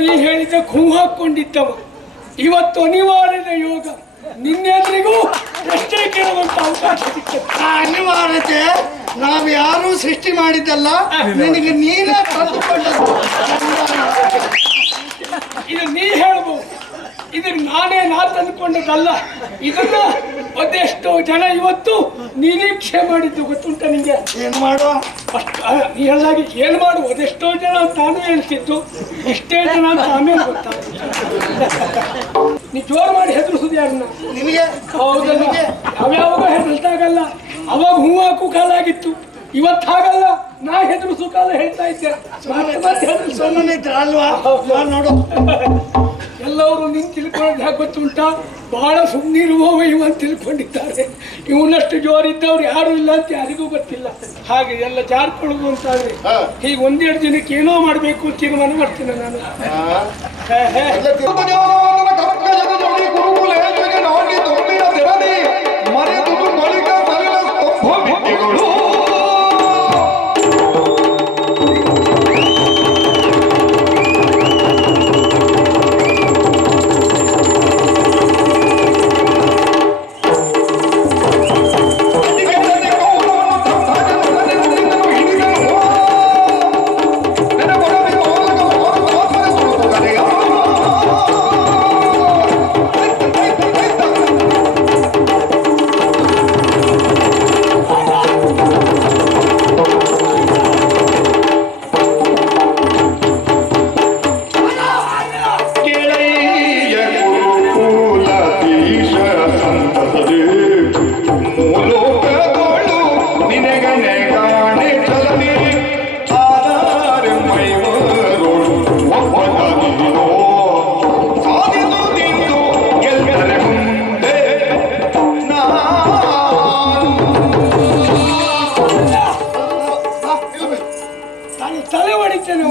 ನೀ ಹೇಳಿದ ಹೂ ಹಾಕೊಂಡಿದ್ದವ ಇವತ್ತು ಅನಿವಾರ್ಯದ ಯೋಗ ನಿನ್ನೆದ್ರಿಗೂ ಪ್ರಶ್ನೆ ಕೇಳುವಂತ ಅವಕಾಶ ಸಿಕ್ಕಿದೆ. ಅನಿವಾರ್ಯತೆ ನಾವು ಯಾರೂ ಸೃಷ್ಟಿ ಮಾಡಿದ್ದಲ್ಲ, ನಿನಗೆ ನೀನೇ ತಂದುಕೊಂಡದ್ದು. ಇದು ನೀ ಹೇಳ್ಬೋದು, ಇದಕ್ಕೆ ನಾ ತಂದುಕೊಂಡದಲ್ಲ. ಇದನ್ನ ಅದೆಷ್ಟೋ ಜನ ಇವತ್ತು ನಿರೀಕ್ಷೆ ಮಾಡಿದ್ದು ಗೊತ್ತುಂಟ ನಿಂಗೆ. ಏನು ಮಾಡುವ ನೀ ಹೇಳಿದಾಗೆ ಏನು ಮಾಡು, ಅದೆಷ್ಟೋ ಜನ ಅಂತ ನಾನು ಹೇಳ್ತಿದ್ದು, ಇಷ್ಟೇ ಜನ ಅಂತ ಆಮೇಲೆ ಗೊತ್ತಾಗ್ತದೆ. ನೀ ಜೋರು ಮಾಡಿ ಹೆದರ್ಸುದು ಯಾರನ್ನ? ನಿನಗೆ ಹೌದಲ್ಲ, ಯಾವ್ಯಾವಾಗ ಹೆದರ್ಸ್ದಾಗಲ್ಲ. ಅವಾಗ ಹೂ ಹಾಕು ಕಾಲ ಆಗಿತ್ತು, ಇವತ್ತು ಹಾಗಲ್ಲ. ನಾ ಹೆದರ್ಸು ಕಾಲ ಹೇಳ್ತಾ ಇದ್ದೆ. ಸುಮ್ಮನೆ ಇದ್ರ ಅಲ್ವಾ? ನೋಡು, ಎಲ್ಲವರು ನಿನ್ ತಿಳ್ಕೊಳ್ಳೋದು ಯಾಕೆ ಗೊತ್ತುಂಟ, ಬಹಳ ಸುಮ್ಮನಿರುವವ ಇವಂತ ತಿಳ್ಕೊಂಡಿದ್ದಾರೆ. ಇವನಷ್ಟು ಜೋರಿದ್ದವ್ರು ಯಾರು ಇಲ್ಲ ಅಂತ ಯಾರಿಗೂ ಗೊತ್ತಿಲ್ಲ. ಹಾಗೆ ಎಲ್ಲ ಜಾರ್ಕೊಳ್ಳೋದು ಅಂತಾದ್ರೆ ಹೀಗೆ ಒಂದೆರಡು ದಿನಕ್ಕೆ ಏನೋ ಮಾಡಬೇಕು ತೀರ್ಮಾನ ಮಾಡ್ತೀನಿ ನಾನು.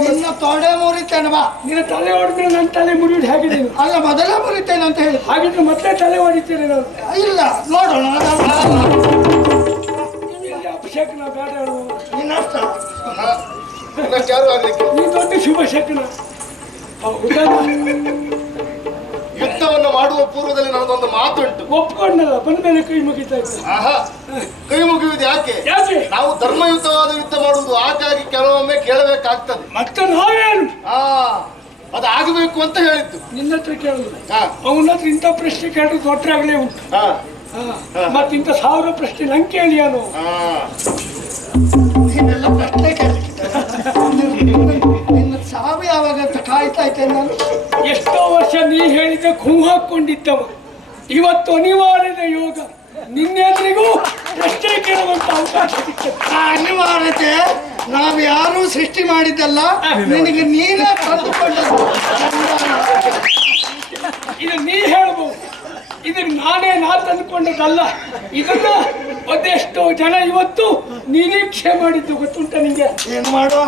ನಿನ್ನ ತೊಡೆ ಮುರಿತೇನೆ ಬಾ. ನಿನ್ನ ತಲೆ ಹೊಡೆದ್ರೆ ನನ್ನ ತಲೆ ಮುರಿಯೋದು ಹೇಗಿದೆ? ಅಲ್ಲ, ಮೊದಲೇ ಮುರಿತೇನೆ ಅಂತ ಹೇಳಿ. ಹಾಗಿದ್ರೆ ಮತ್ತೆ ತಲೆ ಹೊಡಿತೇನೆ ನಾನು. ಇಲ್ಲ, ನೋಡೋಣ. ಅಪಶಕನ ಬೇಡ ಹೇಳು. ನಿನ್ನಷ್ಟ ನೀ ದೊಡ್ಡ ಶುಭ ಶಕನ. ಯುದ್ಧವನ್ನು ಮಾಡುವ ಪೂರ್ವದಲ್ಲಿ ನನ್ನದೊಂದು ಮಾತುಂಟು. ಒಪ್ಕೊಂಡಲ್ಲ, ಬಂದ್ಮೇಲೆ ಕೈ ಮುಗಿತಾ ಇದ್ದ. ಕೈ ಮುಗಿಯುವುದು ಯಾಕೆ? ಯಾಕೆ? ನಾವು ಧರ್ಮಯುತವಾದ ಯುದ್ಧ ಮಾಡುವುದು, ಹಾಗಾಗಿ ಕೆಲವೊಮ್ಮೆ ಕೇಳಬೇಕಾಗ್ತದೆ. ಮತ್ತೆ ನಾವೇನು ಅದು ಆಗಬೇಕು ಅಂತ ಹೇಳಿದ್ದು. ನಿನ್ನ ಹತ್ರ ಕೇಳುದು. ಅವನ ಹತ್ರ ಇಂಥ ಪ್ರಶ್ನೆ ಕೇಳಿದ್ರು ದೊಡ್ಡರಾಗಲೇ ಉಂಟು. ಮತ್ತಿಂತ 1000 ಪ್ರಶ್ನೆ ನಂಗೆ ಕೇಳಿ ಅನು. ನೀನೆಲ್ಲ ಪ್ರಶ್ನೆ ಕೇಳಲಿಕ್ಕೆ ನಿನ್ನ ಸಾವು ಯಾವಾಗ ಅಂತ ಕಾಯ್ತಾ ಇದ್ದೇನೆ ನಾನು. ಎಷ್ಟೋ ವರ್ಷ ನೀ ಹೇಳಿದ ಹೂ ಹಾಕೊಂಡಿದ್ದವ ಇವತ್ತು ಅನಿವಾರ್ಯದ ಯೋಗ ನಿನ್ನೆದ್ರಿಗೂ ಪ್ರಶ್ನೆ ಕೇಳುವಂತ ಅವಕಾಶ ಸಿಕ್ಕಿದೆ. ಅನಿವಾರ್ಯತೆ ನಾವು ಯಾರೂ ಸೃಷ್ಟಿ ಮಾಡಿದ್ದಲ್ಲ, ನಿನಗೆ ನೀನೇ ತಂದುಕೊಂಡದ್ದು. ಇದು ನೀ ಹೇಳ್ಬೋದು, ಇದಕ್ಕೆ ನಾ ತಂದುಕೊಂಡದಲ್ಲ. ಇದನ್ನ ಅದೆಷ್ಟೋ ಜನ ಇವತ್ತು ನಿರೀಕ್ಷೆ ಮಾಡಿದ್ದು ಗೊತ್ತುಂಟ ನಿಂಗೆ. ಏನು ಮಾಡುವ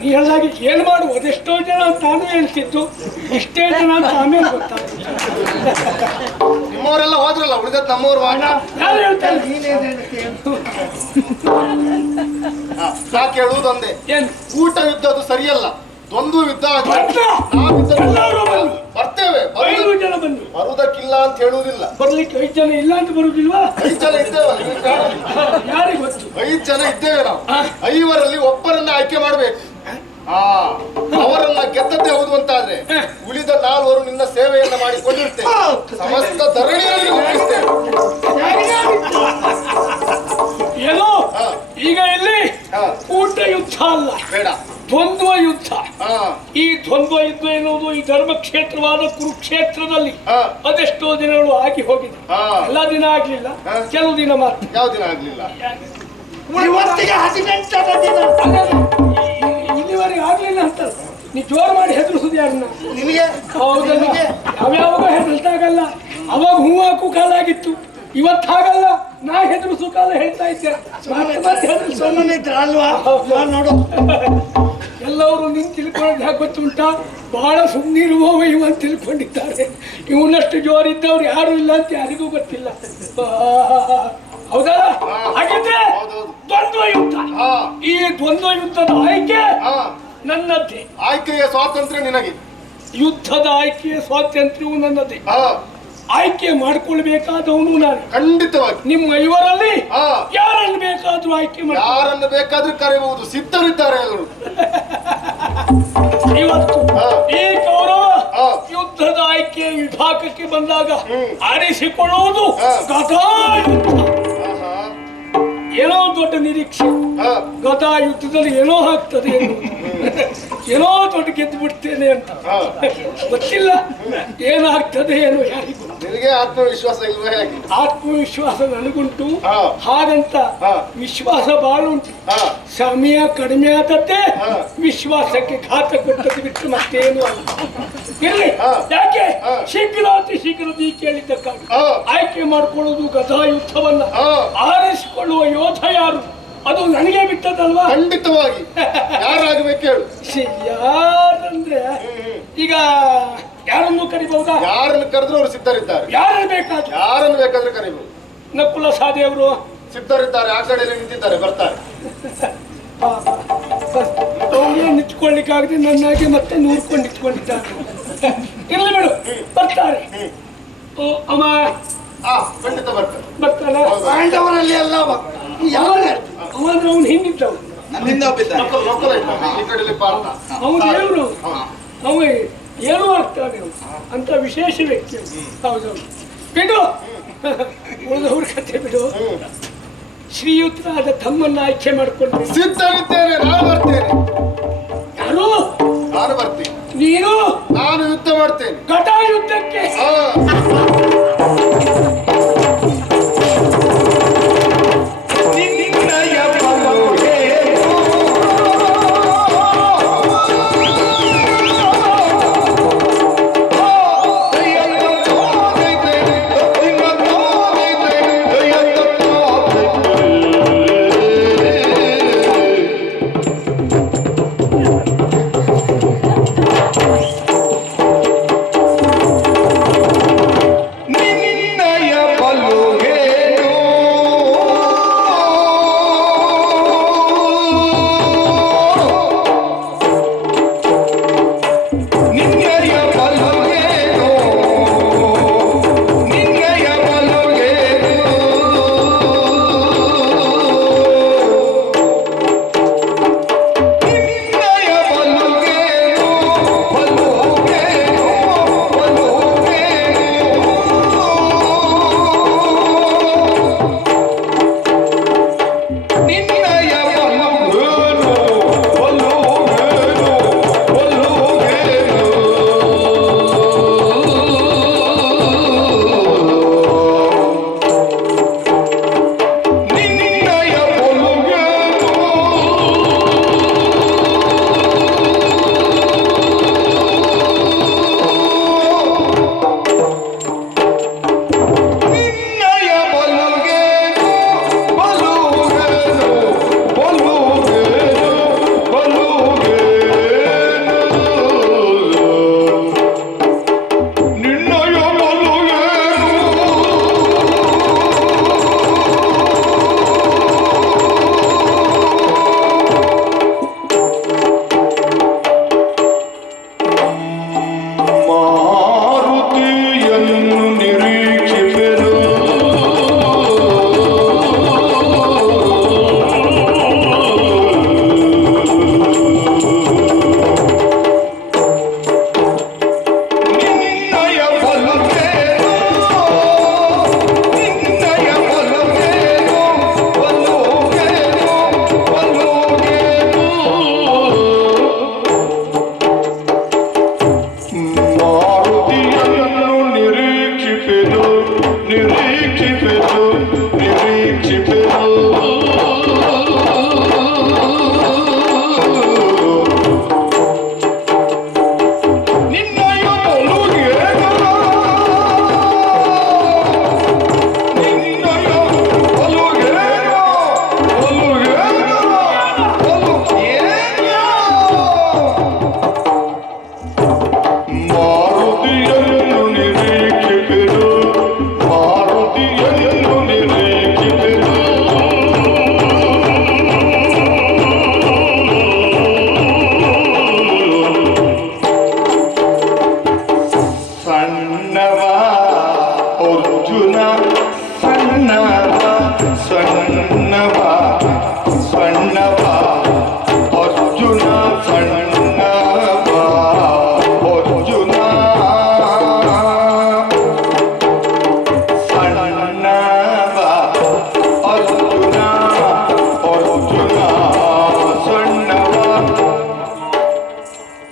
ನೀ ಹೇಳಿದಾಗೆ ಏನು ಮಾಡು, ಅದೆಷ್ಟೋ ಜನ ಅಂತ ನಾನು ಹೇಳ್ತಿದ್ದು, ಇಷ್ಟೇ ಜನ ಅಂತ ಆಮೇಲೆ ಗೊತ್ತಾಗ್ತದೆ. ನಿಮ್ಮವರೆಲ್ಲ ಹೋದ್ರಲ್ಲ, ಉಳಿದದ್ದು ನಮ್ಮವ್ರು. ಯಾರು ಹೇಳ್ತಾರೆ? ನಾ ಕೇಳುವುದೊಂದೇ, ಊಟ ಯುದ್ಧ ಅದು ಸರಿಯಲ್ಲ, ದ್ವಂದ್ವ ಯುದ್ಧ ಬರ್ತೇವೆ. 5 ಜನ ಬಂದು ಬರುವುದಕ್ಕಿಲ್ಲ ಅಂತ ಹೇಳುವುದಿಲ್ಲ. ಬರ್ಲಿಕ್ಕೆ 5 ಜನ ಇಲ್ಲ ಅಂತ ಬರುವುದಿಲ್ವಾ? 5 ಜನ ಇದ್ದೇವೆ. ಯಾರಿಗೆ ಗೊತ್ತು? 5 ಜನ ಇದ್ದೇವೆ ನಾವು. 5ರಲ್ಲಿ ಒಬ್ಬರನ್ನ ಆಯ್ಕೆ ಮಾಡ್ಬೇಕು. ಅವರನ್ನ ಗೆದ್ದದ್ದೇ ಹೌದು ಅಂತಾದ್ರೆ ಉಳಿದ 4 ನಿನ್ನ ಸೇವೆಯನ್ನ ಮಾಡಿಕೊಂಡಿರ್ತೇವೆ. ಸಮಸ್ತ ಧರಣಿಯಲ್ಲಿ ಒಪ್ಪಿಸ್ತೇವೆ. ಏನೋ ಈಗ ಇಲ್ಲಿ ಊಟ ಯುದ್ಧ ಅಲ್ಲ, ಬೇಡ, ದ್ವಂದ್ವ ಯುದ್ಧ. ಈ ದ್ವಂದ್ವ ಯುದ್ಧ ಎನ್ನುವುದು ಈ ಧರ್ಮಕ್ಷೇತ್ರವಾದ ಕುರುಕ್ಷೇತ್ರದಲ್ಲಿ ಅದೆಷ್ಟೋ ದಿನಗಳು ಆಗಿ ಹೋಗಿದೆ. ಎಲ್ಲ ದಿನ ಆಗ್ಲಿಲ್ಲ, ಕೆಲವು ದಿನ ಮಾತ್ರ. ಯಾವ ದಿನ ಆಗ್ಲಿಲ್ಲ? ಇವತ್ತಿಗೆ 18ನೇ ದಿನ. ಇಲ್ಲಿವರೆಗೆ ಆಗ್ಲಿಲ್ಲ ಅಂತ ನೀ ಜೋರು ಮಾಡಿ ಹೆದರ್ಸುದು ಯಾರನ್ನ? ನಿನಗೆ ಹೌದಲ್ಲ, ಯಾವ್ಯಾವಾಗ ಹೆದರ್ಸ್ದಾಗಲ್ಲ. ಅವಾಗ ಹೂ ಹಾಕು ಕಾಲ ಆಗಿತ್ತು, ಇವತ್ತು ಹಾಗಲ್ಲ. ನಾ ಹೆದರ್ಸು ಕಾಲ ಹೇಳ್ತಾ ಇದ್ದೆ. ಸುಮ್ಮನೆ ಇದ್ರ ಅಲ್ವಾ? ನೋಡು, ಎಲ್ಲವರು ನಿನ್ ತಿಳ್ಕೊಳ್ಳೋದು ಯಾಕೆ ಗೊತ್ತುಂಟ, ಬಹಳ ಸುಮ್ಮನಿರುವವ ಇವಂತ ತಿಳ್ಕೊಂಡಿದ್ದಾರೆ. ಇವನಷ್ಟು ಜೋರಿದ್ದವ್ರು ಯಾರು ಇಲ್ಲ ಅಂತ ಯಾರಿಗೂ ಗೊತ್ತಿಲ್ಲ. ಹೌದಾ? ಹಾಗಿದ್ರೆ ದ್ವಂದ್ವ ಯುದ್ಧ. ಈ ದ್ವಂದ್ವ ಯುದ್ಧದ ಆಯ್ಕೆ ನನ್ನದ್ದೇ. ಆಯ್ಕೆಯ ಸ್ವಾತಂತ್ರ್ಯ ನಿನಗೆ. ಯುದ್ಧದ ಆಯ್ಕೆಯ ಸ್ವಾತಂತ್ರ್ಯವು ನನ್ನದೇ. ಹಾ, ಆಯ್ಕೆ ಮಾಡಿಕೊಳ್ಬೇಕಾದವನು ನಾನು. ಖಂಡಿತವಾಗಿ. ನಿಮ್ಮ ಇವರಲ್ಲಿ ಹಾ, ಯಾರನ್ನು ಬೇಕಾದ್ರೂ ಆಯ್ಕೆ ಮಾಡಿ. ಯಾರನ್ನು ಬೇಕಾದ್ರೂ ಕರೆಯಬಹುದು, ಸಿದ್ಧರಿದ್ದಾರೆ ಎಲ್ಲರೂ. ಇವತ್ತು ಹಾ. ಈ ಕೌರವ ಹಾ. ಯುದ್ಧದ ಆಯ್ಕೆಯ ವಿಭಾಗಕ್ಕೆ ಬಂದಾಗ ಹ್ಮ್. ಆರಿಸಿಕೊಳ್ಳುವುದು ಹಾ. ಗದಾಯುದ್ಧ. ಆಹಾ. ಏನೋ ದೊಡ್ಡ ನಿರೀಕ್ಷೆ. ಹಾ. ಗದಾ ಯುದ್ಧದಲ್ಲಿ ಏನೋ ಆಗ್ತದೆ ಎನ್ನುವುದು. ಏನೋ ದೊಡ್ಡ ಗೆದ್ದು ಬಿಡ್ತೇನೆ ಅಂತ ಹಾ. ಗೊತ್ತಿಲ್ಲ. ಏನಾಗ್ತದೆ ಏನೋ ಯಾರಿಗೂ. ನಿನಗೆ ಆತ್ಮವಿಶ್ವಾಸ ಇಲ್ವೇ ಹಾಗೆ? ಆತ್ಮವಿಶ್ವಾಸ ನನಗುಂಟು. ಹಾ. ಹಾಗಂತ ಹಾ. ವಿಶ್ವಾಸ ಬಹಳ ಉಂಟು. ಹಾ. ಸಮಯ ಕಡಿಮೆ ಆದದ್ದೇ ಹಾ. ವಿಶ್ವಾಸಕ್ಕೆ ಘಾತ ಕೊಟ್ಟದ್ದು ಬಿಟ್ಟು ಮತ್ತೇನು ಅಲ್ಲ. ಇರ್ಲಿ. ಹಾ. ಯಾಕೆ ಹಾ. ಶೀಘ್ರ ಅತಿ ಶೀಘ್ರ ನೀ ಕೇಳಿದ್ದಕ್ಕಾಗಿ ಹಾ. ಆಯ್ಕೆ ಮಾಡಿಕೊಳ್ಳುವುದು ಗದಾ ಯುದ್ಧವನ್ನ. ಹಾ. ಆರಿಸಿಕೊಳ್ಳುವ ಯೋಧ ಯಾರು ಅದು ನನಗೆ ಬಿಟ್ಟದಲ್ವಾ. ಖಂಡಿತವಾಗಿ. ಯಾರಾಗಬೇಕು ಹೇಳು? ಯಾರಂದ್ರೆ ಈಗ ಯಾರನ್ನು ಕರಿಬಹುದಾ? ಯಾರನ್ನು ಕರೆದ್ರು ಅವರು ಸಿದ್ಧರಿದ್ದಾರೆ. ಯಾರನ್ನು ಬೇಕಾದ್ರು. ಯಾರನ್ನು ಬೇಕಾದ್ರೂ ಕರಿಬಹುದು. ನಕುಲ ಸಹದೇವರು ಸಿದ್ಧರಿದ್ದಾರೆ. ಆ ಕಡೆಯಲ್ಲಿ ನಿಂತಿದ್ದಾರೆ, ಬರ್ತಾರೆ. ಅವನೇ ನಿಂತ್ಕೊಳ್ಳಿಕ್ಕಾಗದೆ ನನ್ನಾಗೆ ಮತ್ತೆ ನೂರ್ಕೊಂಡು ನಿಂತ್ಕೊಂಡಿದ್ದಾರೆ. ಇರ್ಲಿ ಬಿಡು, ಬರ್ತಾರೆ. ಓ ಅಮ್ಮ ಖಂಡಿತ ಬರ್ತಾರೆ. ಬರ್ತಾನ. ಪಾಂಡವರಲ್ಲಿ ಎಲ್ಲ ಯಾರು ಅವಂದ್ರೆ ಅವ್ನು ಹಿಂದಿದ್ದವು. ನನ್ನಿಂದ ಒಪ್ಪಿದ್ದಾರೆ. ಲೋಕಲ್ ಐತ ಈ ಕಡೆಯಲ್ಲಿ ಪಾರ್ಥ. ಅವನು ದೇವರು. ಅವ ಏನೂ ಆಗ್ತಾನೆ ಅಂತ ವಿಶೇಷ ವ್ಯಕ್ತಿ. ಹೌದೌದು. ಬಿಡು, ಉಳಿದವ್ರ ಕಥೆ ಬಿಡು. ಶ್ರೀಯುತರಾದ ತಮ್ಮನ್ನ ಆಯ್ಕೆ ಮಾಡಿಕೊಂಡ್ರೆ ಸಿದ್ಧರಿದ್ದೇನೆ. ನಾನು ಬರ್ತೇನೆ. ಯಾರು? ನಾನು ಬರ್ತೀನಿ. ನೀನು? ನಾನು ಯುದ್ಧ ಮಾಡ್ತೇನೆ. ಗದಾ ಯುದ್ಧಕ್ಕೆ. ಹಾ.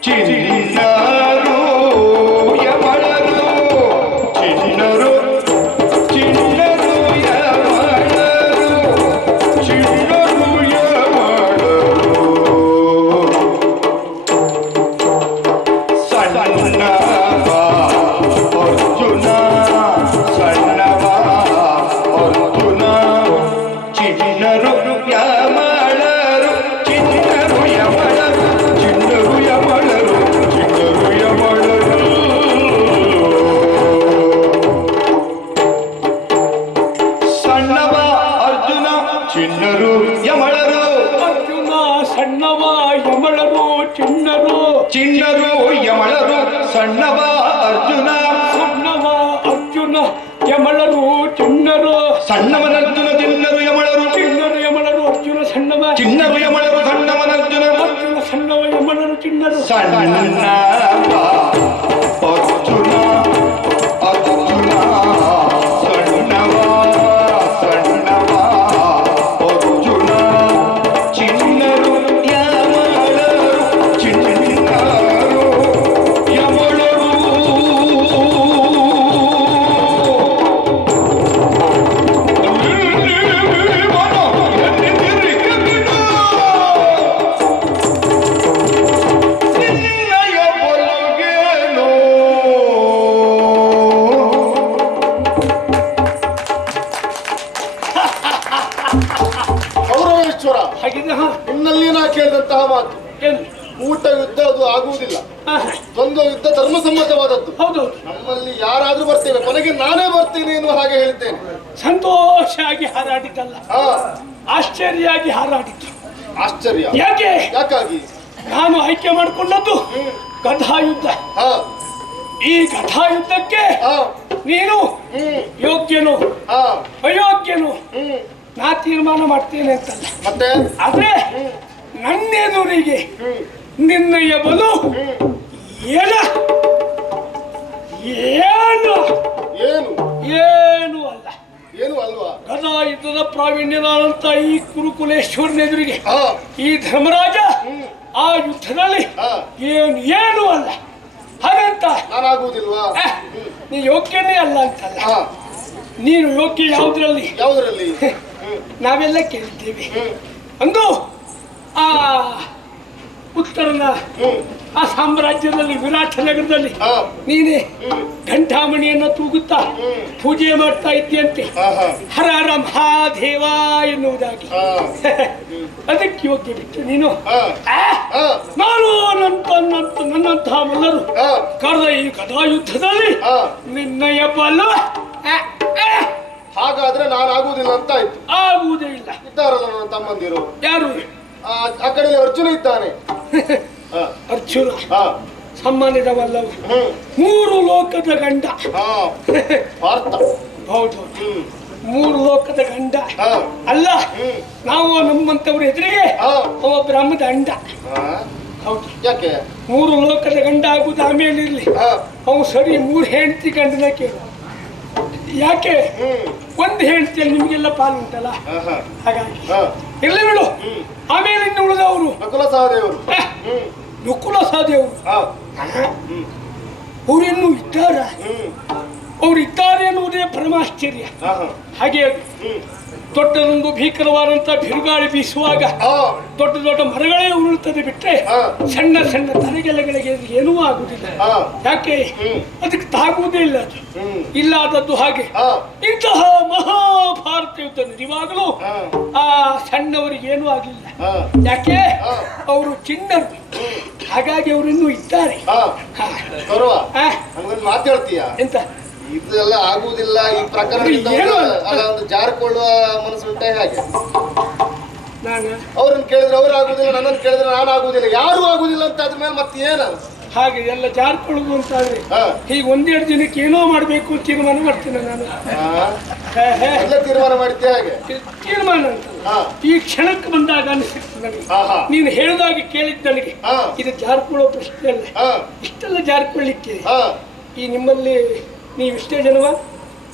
ಚಿನ್ನರು ಯಮಳರು ಚಿನ್ನರು ಚಿನ್ನರು ಯಮಳರು ಚಿನ್ನರು ಯಮಳರು ಸಣ್ಣವ ಅರ್ಜುನ ಸಣ್ಣವ ಅರ್ಜುನ ಚಿನ್ನರು ಯಮಳರು ಚಿನ್ನರು ಯಮಳರು ಚಿನ್ನರು ಯಮಳರು ಚಿನ್ನರು ಯಮಳರು ಸಣ್ಣವ ಅರ್ಜುನ ಚಿನ್ನರು ಯಮಳರು ಅರ್ಜುನ ಸಣ್ಣವ ಯಮಳರು ಚಿನ್ನರು ಚಿನ್ನರು ಯಮಳರು ಸಣ್ಣವ ಅರ್ಜುನ ಸಣ್ಣವ ಅರ್ಜುನ ಯಮಳರು ಚಿನ್ನರು ಸಣ್ಣವನರ್ಜುನ ಚಿನ್ನರು ಯಮಳರು ಚಿನ್ನರು ಯಮಳರು ಅರ್ಜುನ ಸಣ್ಣವ ಚಿನ್ನರು ಯಮಳರು ಸಣ್ಣವನರ್ಜುನ ಅರ್ಜುನ ಸಣ್ಣವ ಯಮಳರು ಚಿನ್ನರು ಸಣ್ಣವ ಅರ್ಜುನ ಅರ್ಜುನ ಸಣ್ಣವ ಸಣ್ಣವ ಅರ್ಜುನ ಚಿನ್ನರು ಯಮಳರು ಚಿನ್ನರು ಯಮಳರು ನಿನ್ನಯ ಬಲಗೇನೋ ಕೌರವೇಶ್ವರ, ಹಾಗಿದ್ರೆ ನಿನ್ನಲ್ಲಿ ನಾ ಕೇಳಿದಂತಹ ಮಾತು ಏನು ಊಟ ಯುದ್ಧ ಅದು ಆಗುವುದಿಲ್ಲ. ಹಾ, ದ್ವಂದ್ವ ಯುದ್ಧ ಧರ್ಮಸಮ್ಮತವಾದದ್ದು. ಹೌದು ನಮ್ಮಲ್ಲಿ ಯಾರಾದ್ರೂ ಬರ್ತೇವೆ, ಕೊನೆಗೆ ನಾನೇ ಬರ್ತೇನೆ ಎನ್ನುವ ಹಾಗೆ ಹೇಳಿದ್ದೇನೆ. ಸಂತೋಷವಾಗಿ ಹಾರಾಡಿದ್ದಲ್ಲ, ಹಾ, ಆಶ್ಚರ್ಯಾಗಿ ಹಾರಾಡಿದ್ದು. ಆಶ್ಚರ್ಯ. ಯಾಕೆ ಯಾಕಾಗಿ? ನಾನು ಆಯ್ಕೆ ಮಾಡಿಕೊಂಡದ್ದು ಗದಾಯುದ್ಧ. ಹಾ, ಈ ಗದಾಯುದ್ಧಕ್ಕೆ ಹಾ, ನೀನು ಯೋಗ್ಯನು ಹಾ, ಅಯೋಗ್ಯನು ಹ್ಮ್. ನಾ ತೀರ್ಮಾನ ಮಾಡ್ತೇನೆ ಅಂತಲ್ಲ, ಮತ್ತೆ ಆದ್ರೆ ನನ್ನೆದುರಿಗೆ ಹ್ಮ್, ನಿನ್ನಯ ಬಲು ಏನ ಏನು ಏನು ಏನು ಅಲ್ಲ. ಏನು ಅಲ್ವಾ? ಗದಾ ಯುದ್ಧದ ಪ್ರಾವೀಣ್ಯನಾದಂತ ಈ ಕುರುಕುಲೇಶ್ವರನ ಎದುರಿಗೆ ಹಾ, ಈ ಧರ್ಮರಾಜ ಆ ಯುದ್ಧದಲ್ಲಿ ಹಾ. ಏನು ಅಲ್ಲ. ಹಾಗಂತ ನಾನಾಗುವುದಿಲ್ವಾ? ನೀ ಯೋಗ್ಯನೇ ಅಲ್ಲ ಅಂತಲ್ಲ, ಹಾ, ನೀನು ಯೋಗ್ಯ ಯಾವುದ್ರಲ್ಲಿ ಯಾವುದರಲ್ಲಿ? ನಾವೆಲ್ಲ ಕೇಳಿದ್ದೇವೆ. ಹ್ಮ್, ಒಂದು ಆ ಉತ್ತರನ ಹ್ಮ್, ಆ ಸಾಮ್ರಾಜ್ಯದಲ್ಲಿ ವಿರಾಟ ನಗರದಲ್ಲಿ ಹಾ, ನೀನೇ ಹ್ಮ್, ಘಂಟಾಮಣಿಯನ್ನ ತೂಗುತ್ತಾ ಪೂಜೆ ಮಾಡ್ತಾ ಇದ್ದೀಯಂತೆ. ಹಾ, ಹಾ, ಹರ ಹರ ಮಹಾದೇವ ಎನ್ನುವುದಾಗಿ ಹಾ, ಅದಕ್ಕೆ ಯೋಗ್ಯ ಬಿಟ್ಟು ನೀನು ಹಾ, ಆ, ಹಾ, ನಾನು ನನ್ನಂತಹ ಮಲ್ಲರು ಹಾ, ಕರೆದ ಈ ಗದಾಯುದ್ಧದಲ್ಲಿ ಹಾ. ನಿನ್ನಯ ಬಲ ಹಾಗಾದ್ರೆ ನಾನಾಗುವುದಿಲ್ಲ ಅಂತ ಆಯ್ತು. ಆಗುವುದೇ ಇಲ್ಲ. ಇದ್ದಾರಲ್ಲ ನನ್ನ ತಮ್ಮಂದಿರು, ಯಾರು? ಆ ಕಡೆ ಅರ್ಜುನ ಇದ್ದಾನೆ. ಹಾ, ಅರ್ಜುನ ಹಾ, ಸಮ್ಮಾನಿತವಲ್ಲವು, ಹ್ಮ್, 3 ಲೋಕದ ಗಂಡ. ಹಾ, ಪಾರ್ಥ. ಹೌದು, ಹ್ಮ್, 3 ಲೋಕದ ಗಂಡ ಹಾ, ಅಲ್ಲ. ಹ್ಮ್, ನಾವು ನಮ್ಮಂತವ್ರ ಎದುರಿಗೆ ಹಾ, ಅವ ಬ್ರಹ್ಮದ ಅಂಡ. ಹಾ. ಹೌದು, ಯಾಕೆ? 3 ಲೋಕದ ಗಂಡ ಆಗುದು ಆಮೇಲೆ ಇರ್ಲಿ, ಹಾ, ಅವು ಸರಿ 3 ಹೆಂಡತಿ ಗಂಡನ ಕೇಳು. ಯಾಕೆ? ಹ್ಮ್, ಒಂದು ಹೆಂಡತಿಯಲ್ಲಿ ನಿಮಗೆಲ್ಲ ಪಾಲು ಉಂಟಲ್ಲ, ಹಾ, ಹಾ, ಹಾಗಾಗಿ ಹಾ. ಇರ್ಲಿ ಬಿಡು. ಹ್ಮ್. ಆಮೇಲೆ ಇನ್ನು ಉಳಿದವರು ನಕುಲ ಸಹದೇವರು. ಹ್ಮ್, ನಕುಲ ಸಹದೇವರು, ಹಾ, ಅವರಿನ್ನೂ ಇದ್ದಾರ? ಹ್ಮ್, ಅವ್ರು ಇದ್ದಾರೆ ಎನ್ನುವುದೇ ಪರಮಾಶ್ಚರ್ಯ. ಹಾ, ಹಾ, ಹಾಗೆ ಹ್ಮ್, ದೊಡ್ಡದೊಂದು ಭೀಕರವಾದಂತ ಬಿರುಗಾಳಿ ಬೀಸುವಾಗ ಹಾ, ದೊಡ್ಡ ದೊಡ್ಡ ಮರಗಳೇ ಉರುಳುತ್ತದೆ ಬಿಟ್ರೆ ಹಾ. ಸಣ್ಣ ಸಣ್ಣ ತಲೆಗೆಲೆಗಳಿಗೆ ಏನೂ ಆಗುದಿಲ್ಲ. ಹಾ. ಯಾಕೆ? ಹ್ಮ್. ಅದಕ್ಕೆ ತಾಗುವುದೇ ಇಲ್ಲ. ಅದು ಹ್ಮ್, ಇಲ್ಲಾದದ್ದು ಹಾಗೆ. ಹಾ, ಇಂತಹ ಮಹಾಭಾರತ ಯುದ್ಧ ನಡೆಯುವಾಗಲೂ ಹಾ, ಆ ಸಣ್ಣವರಿಗೆ ಏನೂ ಆಗಲಿಲ್ಲ. ಹಾ, ಯಾಕೆ? ಹಾ. ಅವರು ಚಿನ್ನರು, ಹಾಗಾಗಿ ಅವರು ಇನ್ನೂ ಇದ್ದಾರೆ. ಹಾ. ಹಾ. ಗೌರವ, ಆ, ನಮ್ಗೊಂದು ಮಾತು ಹೇಳ್ತೀಯ? ಎಂತ? ಇದೆಲ್ಲ ಆಗುವುದಿಲ್ಲ ಈ ಪ್ರಕರಣದಿಂದ. ಏನು? ಅಲ್ಲ, ಒಂದು ಜಾರಿಕೊಳ್ಳುವ ಮನಸ್ಸು ಉಂಟೆ ಹಾಗೆ? ನಾನು ಅವ್ರನ್ನ ಕೇಳಿದ್ರೆ ಅವ್ರು ಆಗುದಿಲ್ಲ, ನನ್ನನ್ನು ಕೇಳಿದ್ರೆ ನಾನು ಆಗುದಿಲ್ಲ, ಯಾರು ಆಗುದಿಲ್ಲ ಅಂತ ಅದ್ರ ಮೇಲೆ ಮತ್ತೆ ಏನು? ಹಾಗೆ ಎಲ್ಲ ಜಾರ್ಕೊಳ್ಳುದು ಅಂತಾದ್ರೆ ಹಾ, ಈಗ 1-2 ದಿನಕ್ಕೆ ಏನೋ ಮಾಡಬೇಕು ತೀರ್ಮಾನ ಮಾಡ್ತೇನೆ ನಾನು. ಹಾ. ಹೇ, ಹೇ. ಎಲ್ಲ ತೀರ್ಮಾನ ಮಾಡಿದ್ದೆ ಹಾಗೆ? ತೀರ್ಮಾನ ಅಂತಲ್ಲ, ಹಾ, ಈ ಕ್ಷಣಕ್ಕೆ ಬಂದಾಗ ಅನಿಸಿತ್ತು ನನಗೆ. ಹಾ, ಹಾ, ನೀನು ಹೇಳಿದಾಗೆ ಕೇಳಿದ್ ನನಗೆ ಹಾ, ಇದು ಜಾರ್ಕೊಳ್ಳೋ ಪ್ರಶ್ನೆ ಅಲ್ಲ. ಹಾ, ಇಷ್ಟೆಲ್ಲ ಜಾರ್ಕೊಳ್ಳಿಕ್ಕೆ ಹಾ. ಈ ನಿಮ್ಮಲ್ಲಿ ನೀವಿಷ್ಟೇ ಜನವ